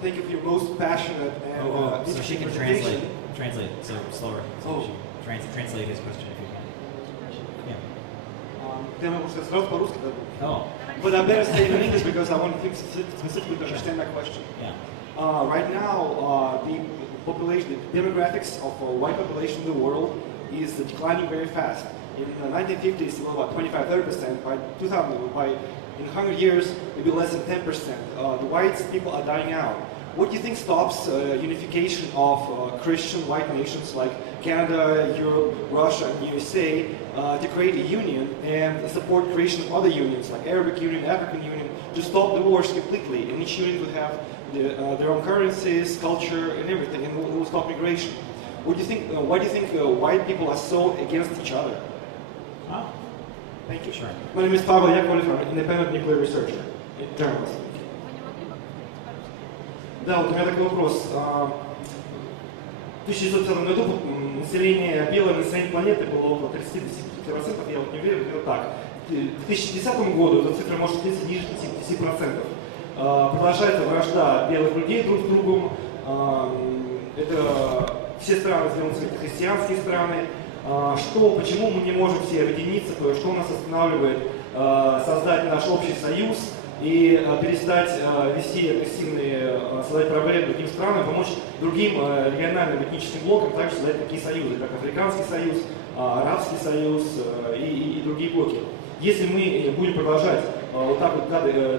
thank you for your most passionate and so she can translate. Translate. So slower. So translate his question if you can. Yeah. Я могу сказать сразу по-русски. Oh. But I better say it in English because I want to specifically understand my question. Yeah. Right now, the population, the demographics of white population in the world is declining very fast. In the 1950s, it was about 25-30%. By 2000, in 100 years, maybe less than 10%. The white people are dying out. What do you think stops unification of Christian white nations like Canada, Europe, Russia, and USA to create a union and support creation of other unions like Arabic Union, African Union, to stop the wars completely? And each union would have their own currencies, culture, and everything, and it will stop migration. What do you think? Why do you think white people are so against each other? Oh. Thank you. Sure. My name is Pavel Yakovlev, I'm an independent nuclear researcher, journalist. Да, вот у меня такой вопрос. В 1950 году население, белое население планеты было около 30-70%, я вот не верю, но так. К 2010 году эта цифра может быть ниже 50%. Продолжается вражда белых людей друг с другом. Это все страны, это христианские страны. Почему мы не можем все объединиться, что нас останавливает создать наш общий союз и перестать вести агрессивные, создать проблемы другим странам, помочь другим региональным этническим блокам также создать такие союзы, как Африканский союз, Арабский союз и другие блоки. Если мы будем продолжать вот так вот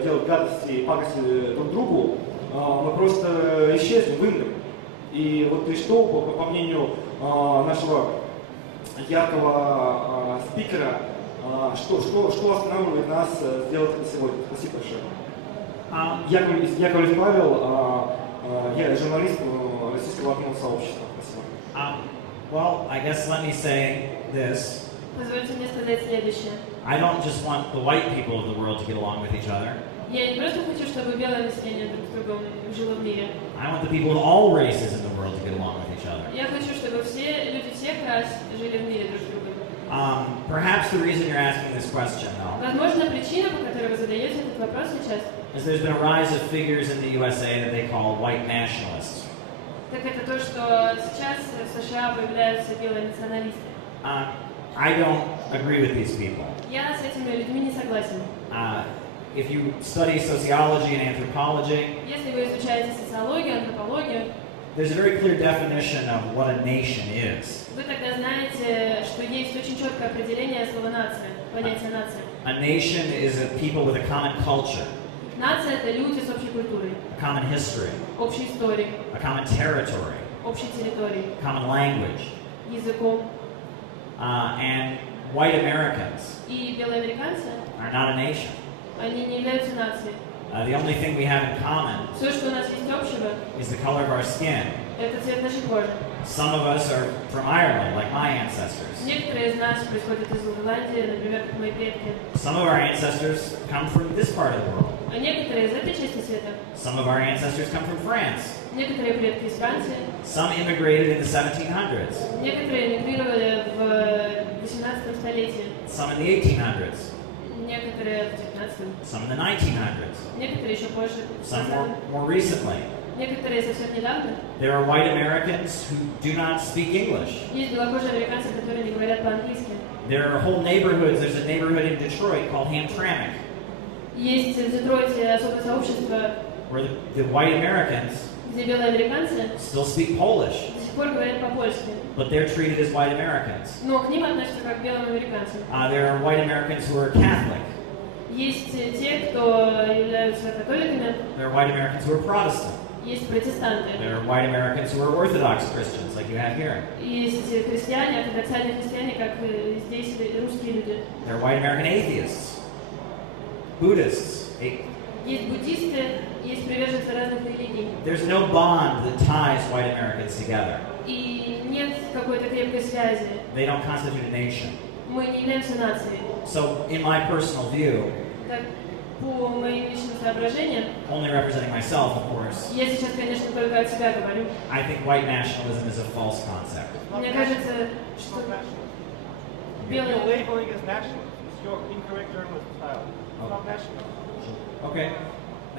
делать гадости и пакости друг другу, мы просто исчезнем, вымрем. И вот и что, по мнению нашего яркого спикера, что останавливает нас сделать это сегодня? Спасибо большое. Яковлев Павел, я журналист российского сообщества. Спасибо. Well, I guess let me say this. Позвольте мне сказать следующее. I don't just want the white people of the world to get along with each other. Я не просто хочу, чтобы белое население друг с другом жило в мире. I want the people of all races in the world to get along with each other. Я хочу, чтобы все люди всех рас жили в мире друг с другом. Perhaps the reason you're asking this question, though, Возможно, причина, по которой вы задаете этот вопрос сейчас, is there's been a rise of figures in the USA that they call white nationalists. так это то, что сейчас в США появляются белые националисты. I don't agree with these people. Я с этими людьми не согласен. If you study sociology and anthropology, Если вы изучаете социологию, антропологию, there's a very clear definition of what a nation is. вы тогда знаете, что есть очень четкое определение слова нация, понятия нации. A nation is a people with a common culture, Нация – это люди с общей культурой, a common history, общей историей, a common territory, общей территорией, a common language. языком. And white Americans И белые американцы, are not a nation. они не являются нацией. The only thing we have in common Все, что у нас есть общего, is the color of our skin. это цвет нашей кожи. Some of us are from Ireland, like my ancestors. Некоторые из нас происходят из Ирландии, например, как мои предки. Some of our ancestors come from this part of the world. А некоторые из этой части света. Some of our ancestors come from France. Некоторые предки из Франции. Some immigrated in the 1700s. Некоторые эмигрировали в 18 столетии. Some in the 1800s. Некоторые в 19-м. Some in the 1900s. Некоторые еще позже. Some more recently. Некоторые совсем недавно. There are white Americans who do not speak English. Есть белокожие американцы, которые не говорят по-английски. There are whole neighborhoods. There's a neighborhood in Detroit called Hamtramck, Есть в Детройте особое сообщество, where the white Americans где белые американцы still speak Polish, до сих пор говорят по-польски. but they're treated as white Americans. Но к ним относятся как к белым американцам. There are white Americans who are Catholic. Есть те, кто являются католиками, There are white Americans who are Protestant. есть протестанты, There are white Americans who are Orthodox Christians, like you have here. есть христиане, ортодоксальные христиане, как здесь русские люди. There are white American atheists, Buddhists. Есть буддисты, есть приверженцы разных религий. There's no bond that ties white Americans together. И нет какой-то крепкой связи. They don't constitute a nation. Мы не являемся нацией. So, in my personal view, Так, по моим личным соображениям, only representing myself, of course, я сейчас, конечно, только от себя говорю. I think white nationalism is a false concept. Мне кажется, что белые... You're labeling as nationalist. It's your incorrect journalism style. It's not nationalist. Okay.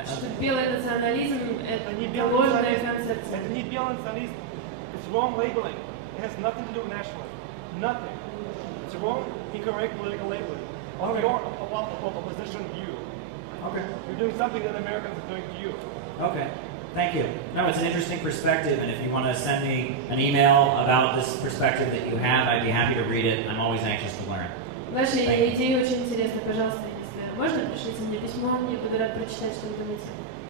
Что белый национализм – Это не это белый ложная национализм. концепция. Это не белый национализм. It's wrong labeling. It has nothing to do with nationalism. Nothing. It's wrong, incorrect political labeling of Okay. your opposition view. Okay. You're doing something that Americans are doing to you. Okay. Thank you. No, it's an interesting perspective, and if you want to send me an email about this perspective that you have, I'd be happy to read it. I'm always anxious to learn. Ваши Thank you. идеи очень интересны. Пожалуйста, если можно, пришлите мне письмо. Я буду рад прочитать, что вы думаете.